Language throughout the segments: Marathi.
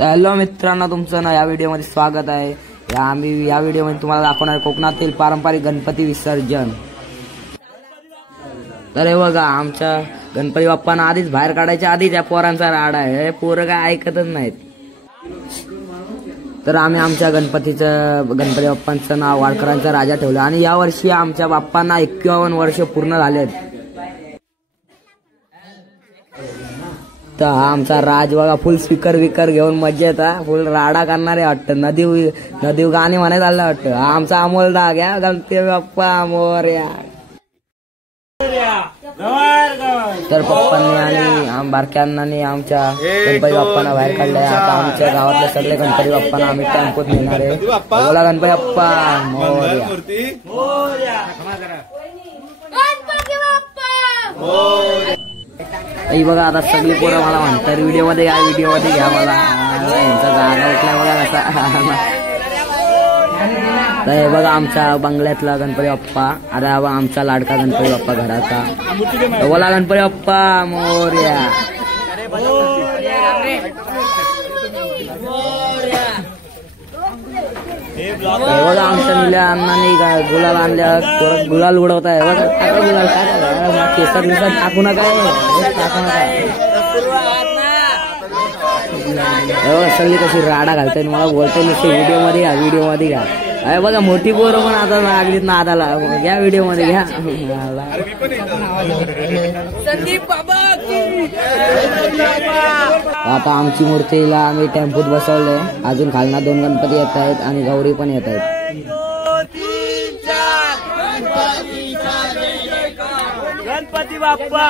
हॅलो मित्रांनो, तुमचं या व्हिडिओमध्ये स्वागत आहे। आम्ही या व्हिडिओमध्ये तुम्हाला दाखवणार कोकणातील पारंपरिक गणपती विसर्जन। तर हे बघा, आमच्या गणपती बाप्पांना आधीच बाहेर काढायच्या आधीच या पोरांचा राडा आहे। हे पोरं काय ऐकतच नाहीत। तर आम्ही आमच्या गणपती बाप्पांचं नाव वाडकरांचा राजा ठेवलं आणि या वर्षी आमच्या बाप्पांना 51 वर्ष पूर्ण झालेत। तर आमचा राज बघा, फुल स्पीकर घेऊन मजा येतात, फुल राडा करणारे वाटतं। नदी गाणी म्हणायला आलं वाटतं। आमचा अमोल दा घ्या, गणपती बाप्पा मोरया। तर पप्पांनी आणि बारक्यांनी आमच्या गणपती बाप्पांना बाहेर काढलंय। आता आमच्या गावातले सगळे गणपती बाप्पांना आम्ही टेम्पोत नेणार आहे। बोला गणपती बाप्पा मोरया। बघा, आता सगळी पोरं मला म्हणतात व्हिडिओ मध्ये घ्या मला। यांचा जागा उठला बघा कसा। तर हे बघा, आमच्या बंगल्यातला गणपती बाप्पा। आता आमचा लाडका गणपती बाप्पा घराचा। बोला गणपती बाप्पा मोरया। हे बघा, आमच्या निल्या अण्णांनी गुलाल आणल्या, परत गुलाल उडवताय बघा। टाका गुलाल, टाका केसर विसर टाकू नका, टाकू नका। सगळी कशी राडा घालताय, मला बोलताय नसते व्हिडिओ मध्ये घ्या। अरे बघा, मोठी पोरं पण आता लागलीत नादाला, घ्या व्हिडिओ मध्ये घ्या। आता आमची मूर्तीला आम्ही टेम्पोत बसवलंय। अजून खालना 2 गणपती येत आहेत आणि गौरी पण येत आहेत। गणपती बाप्पा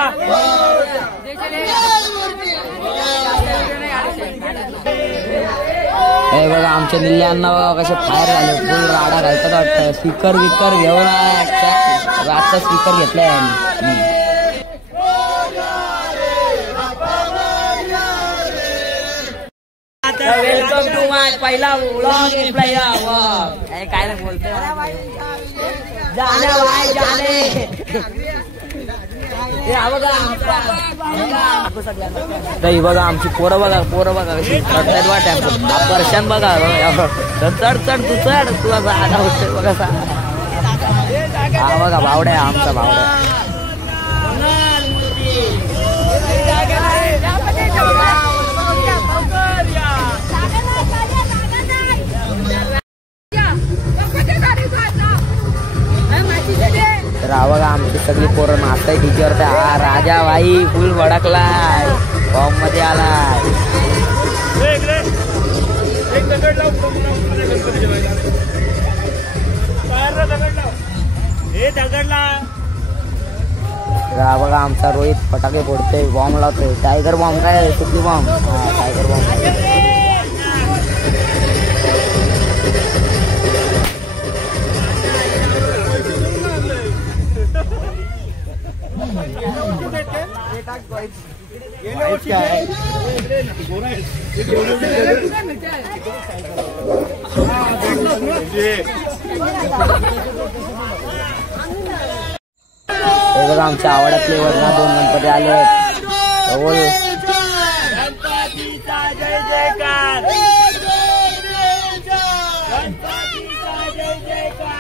हे बघा, आमच्या निल्ल्यांना बघा कसे फायर झाले, फुल राडा घालतात वाटतं। स्पीकर घेऊन रातचा स्पीकर घेतलाय आम्ही। वेलकम टू माय पहिला व्लॉग। काय नाही बोलतोय, जाने भाई जाने। नाही बघा, आमची पोरं बघा कशी चढतायत वाट्या। परशान बघा, चढ तू चढ, तुला जागा होते बघा। हा बघा, भावड्या आमचा भावड्या। तर बघा, आमची सगळी पोरं नाचताय टीचर। हा राजा भाई फुल भडकलाय, फॉर्म मध्ये आलाय। बघा, आमचा रोहित फटाके फोडतोय, बॉम्ब लावतोय। टायगर बॉम्ब काय, सुटली बॉम्ब, टायगर बॉम्ब। बघा, आमच्या आवडतले वरना 2 गणपती आले। गणपतीचा जय जयकार, गणपतीचा जय जयकार।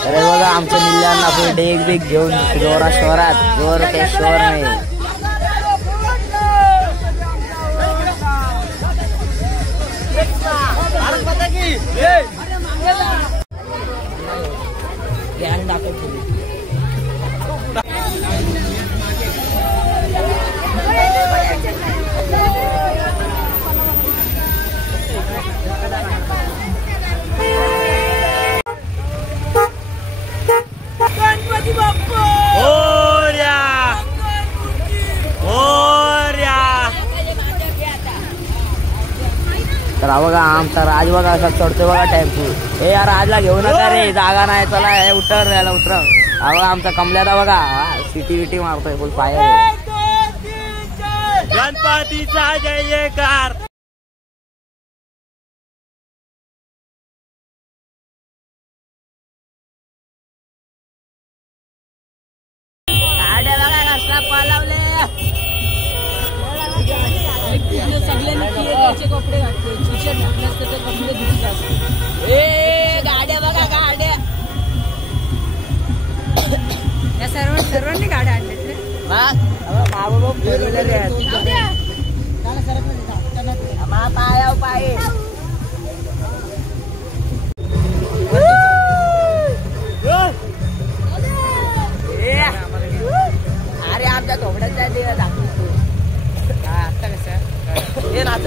अरे बघा, आमच्या निल्ल्यांना फुल डेग बेग घेऊन शहरात जोर ते शहर नाही। गणपती बाप्पा मोरया मोरया। तर बघा, आमचा राज बघा असा चढतोय बघा टेम्पो। हे यार, राजला घेऊ नका रे, जागा नाही, चला हे उतर याला उतर। बघा, आमचा कमल्यादा बघा सिटी मारतोय फुल फायर। गणपतीचा जय जयकार। कपडे घातले टी-शर्ट घातले तर ते कपडे दिसतात. ए गाड्या बघा गाड्या. या सर्वांनी गाड्या आणल्यात रे. मागो फिरवलेले आहेत. पाया पाय अरे आमच्या घोबड्याच्या दिवस दाखवतो. आता कसं हे नाच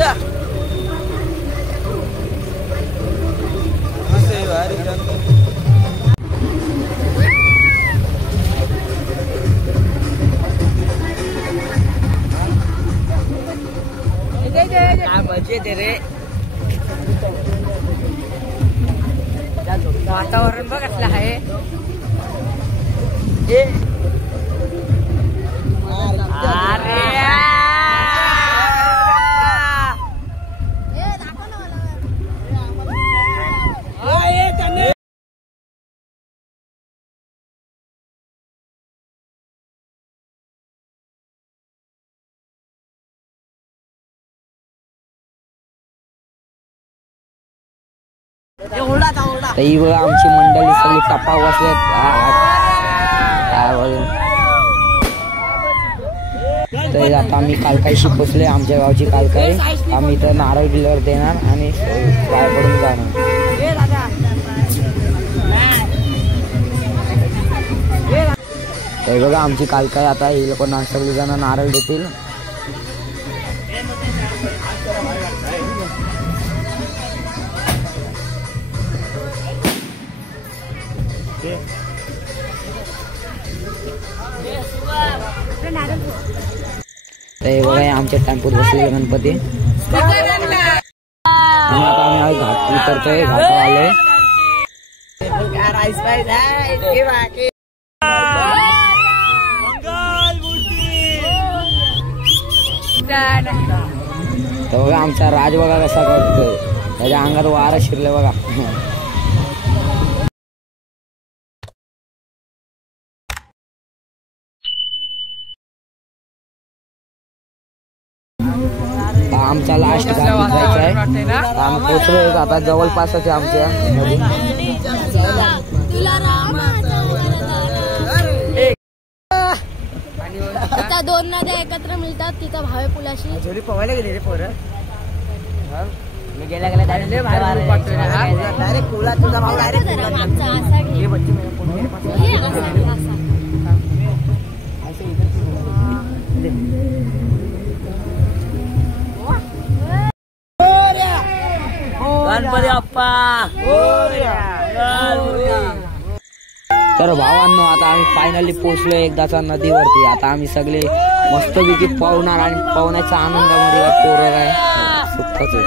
मजे दे रे. वातावरण बघ असलं आहे. ही बघा आमची मंडळी सगळी टप्पा बसलेत. तर आता आम्ही कालकाईशी पोचले. आमच्या गावची कालकाई. आम्ही इथं नारळ बिलवर देणार आणि बाहेरकडून जाणार. तर बघा आमची कालकाई. आता ही लोक सगळी जण नारळ देतील. तर बघा आमच्या टेम्पोत बसलेले गणपती. आणि आता आम्ही घाट उतरतोय. घाटावर आलोय. तर बघा आमचा राज बघा कसा करतोय. त्याच्या अंगात वारा शिरले बघा. आमचा लास्ट घाट जायचा आहे. आम्ही पोचलोय. आता जवळपासच आहे आमच्या नदी. आता दोन नद्या एकत्र मिळतात तिथं भावे पुलाशी. झोली पोहायला गेले रे पोरं. गेल्या डायरेक्ट तुझा भाऊ डायरेक्ट गणपती बाप्पा. तर भावांनो आता आम्ही फायनली पोहोचलो एकदाचा नदीवरती. आता आम्ही सगळे मस्तपैकी पोहणार आणि पोहण्याच्या आनंदामध्ये पोरं आहे सुखच आहे.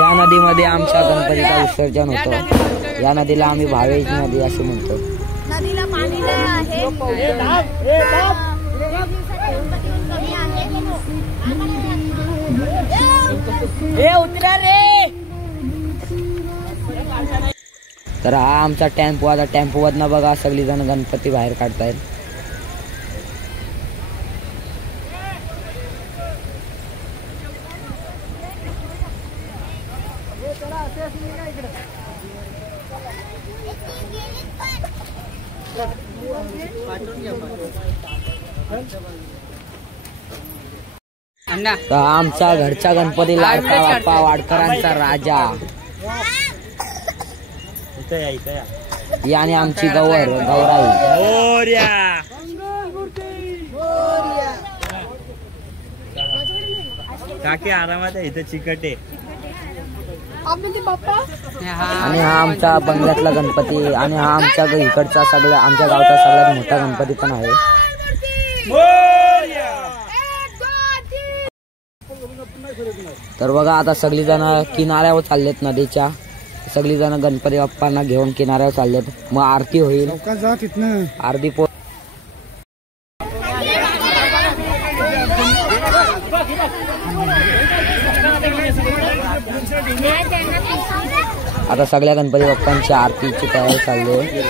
या नदीमध्ये आमच्या गणपतीचं विसर्जन होतं. या नदीला आम्ही भावेची नदी असे म्हणतो. नदीला पाणी आहे. तर हा आमचा टेम्पो. आता टेम्पो मधनं बघा सगळी जण गणपती बाहेर काढतायत. आमचा घरचा गणपती लाडका बाप्पा वाडकरांचा राजा. याने आमची गौराई. काकी आरामात आहे. इथं चिकट आहे. आणि हा आमचा बंगल्यातला गणपती. आणि हा आमच्या इकडचा सगळ्या आमच्या गावचा सगळ्यात मोठा गणपती पण आहे. तर बघा आता सगळी जण किनाऱ्यावर चाललेत नदीच्या. सगळी जण गणपती बाप्पांना घेऊन किनाऱ्यावर चाललेत. मग आरती होईल. आरती आता सगळ्या गणपती बाप्पांची आरतीची तयारी चालली आहे.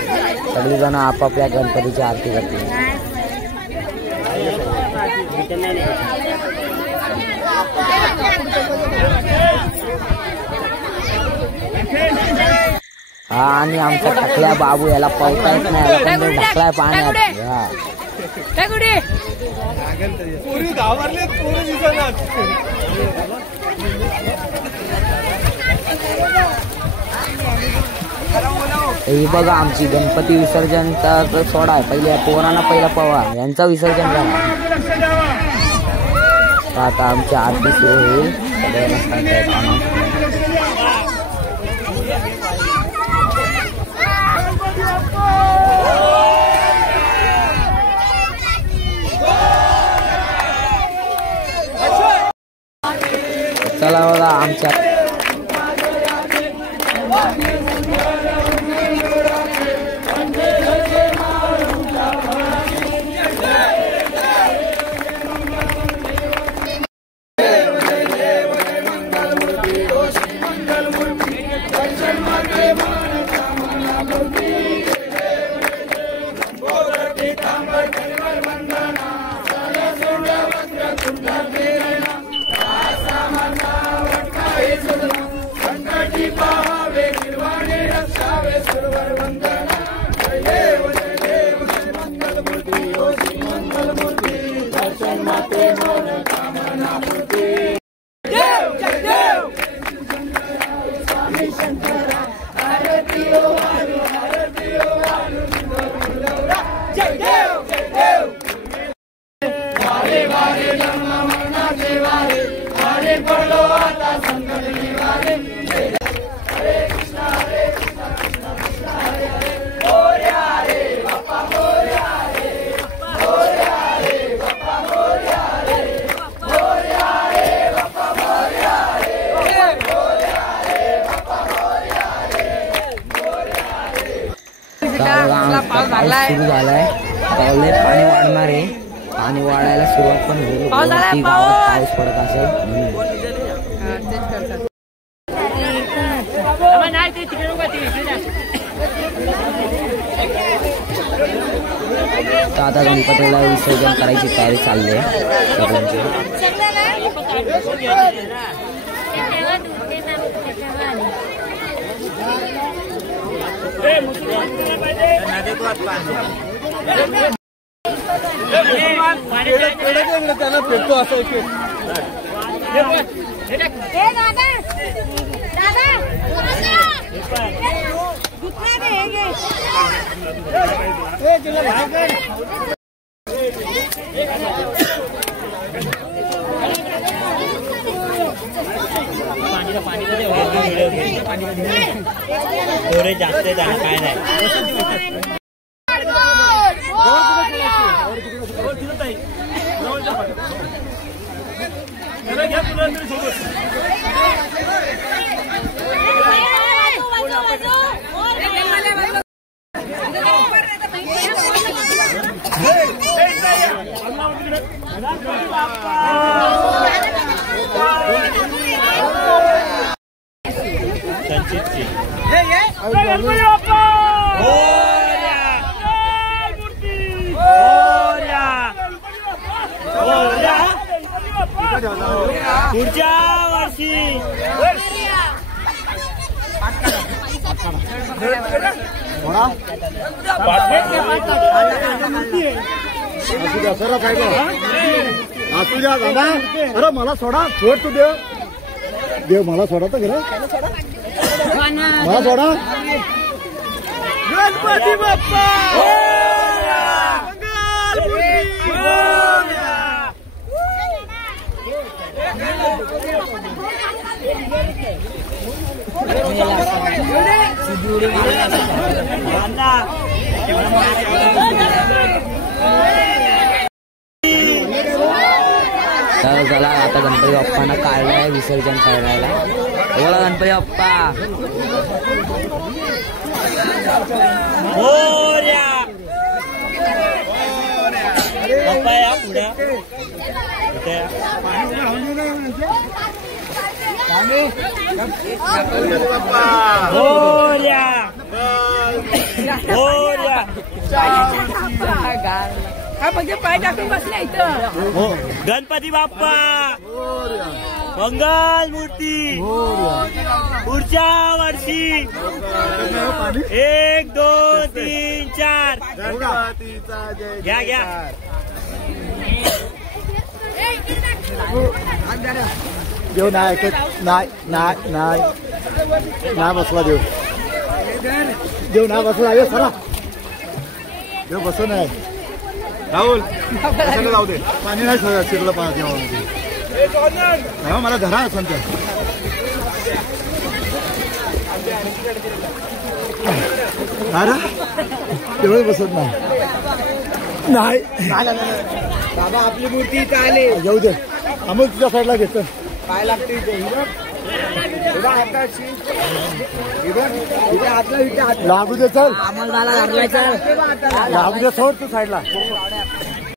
सगळी जण आपापल्या गणपतीची आरती करतील. हा आणि आमचा टाकल्या बाबू याला पावता येत नाही, याला पण ढकलाय पाण्यात. ही बघा आमची गणपती विसर्जनचा सोडा आहे. पहिले पोरांना पहिला पवा यांचा विसर्जन झाला. आता आमची आरती सुरू होईल. चला बघा आमच्या सुरू झालाय. पाऊले पाणी वाढणार आहे. पाणी वाढायला सुरुवात पण होईल. गावात पाऊस पडत असेल. तर आता गणपतीला विसर्जन करायची तयारी चालली आहे सगळ्यांची. त्यांना फेकतो असं थोडे जास्त त्याला काय नाही. पुढच्या वर्षी असू द्या दादा. अरे मला सोडा. सोड तू देव. देव मला सोडा तर गेला. मला सोडा. गणपती बाप्पा तर चला आता गणपती बाप्पांना काढलाय विसर्जन करायला. बोला गणपती बाप्पा. बाप्पा या पुढे. हा म्हणजे पाय टाकून बसल्या इथं. हो गणपती बाप्पा मोरया. मंगल मूर्ती मोरया. पुढच्या वर्षी पाणी 1 2 3 4 गणपतीचा जय घ्या घ्या. देव नाही ऐकत. नाही नाही नाही नाही बसला देव. देव नाही बसला. ये सरा देव बसत नाही. राहुल कशाला जाऊ दे. पाणी नाही शिरलं पाहिजे मला घरा असं त्या तेवढं बसत नाही. बाबा आपली मूर्ती इथं आले. जाऊ दे. अमोल तुझ्या साईडला घेतो. काय लागते लागू दे. चल आम्हाला लागलाय. लागू दे. सोड तू साईडला.